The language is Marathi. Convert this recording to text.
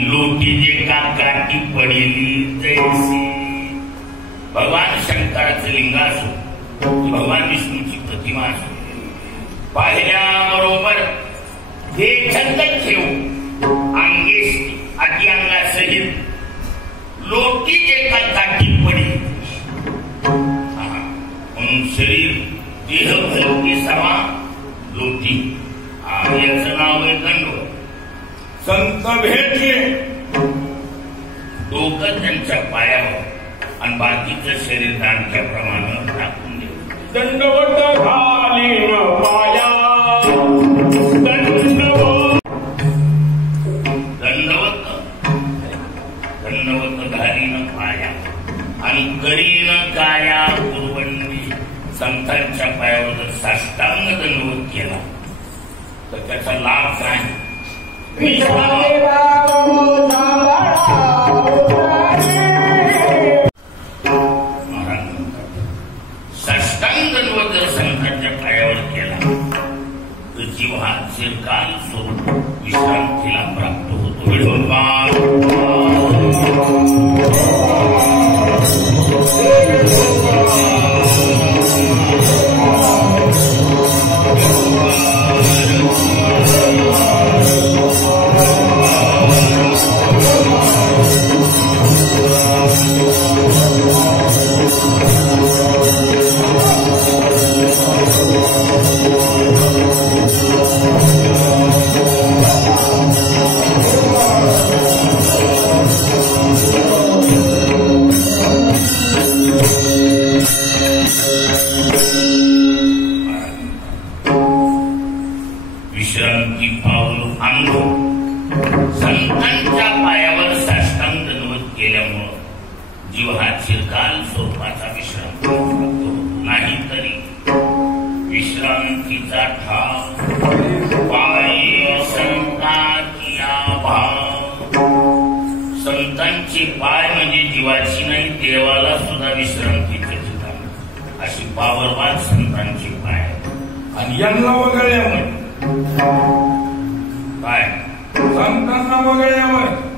लोटी जे काठी पडेली तैसी भगवान शंकराचं लिंग असो, भगवान विष्णूची प्रतिमा असो, पाहिल्याबरोबर हे छंद ठेवू अंगेश अति अंगासहित लोटी जे काठी पडली म्हणून शरीर देह भलती समा लोटी याचं नाव आहे दंडवत. संत भेटले डोकं त्यांच्या पायावर आणि बाकीचं शरीर त्यांच्या प्रमाणावर टाकून दिलं. दंडवत घालीन पाया दंडवत घालीन पाया आणि करीन काया कुरवंडी. संतांच्या पायावर जर साष्टांग दंडवत केला तर त्याचा लाभ काय? साष्टांग दंडवत जर संतांच्या पायावर केला तर जीव हा चिरकाल स्वरूप विश्रांतीला प्राप्त होतो. विश्रांती पाऊल अंग संतांच्या पायावर साष्टांग दंडवत केल्यामुळं जीव हा चिरकाल स्वरूपाचा विश्रांती होतो. नाही तरी विश्रांतीचा ठाव पाय संतांची भाव. संतांचे पाय म्हणजे जीवाची नाही देवाला सुद्धा विश्रांतीचं ठिकाण अशी पावरवाद संतांचे पाय. आणि यांना वगळल्यामुळे काय संतांना वगळल्यामुळे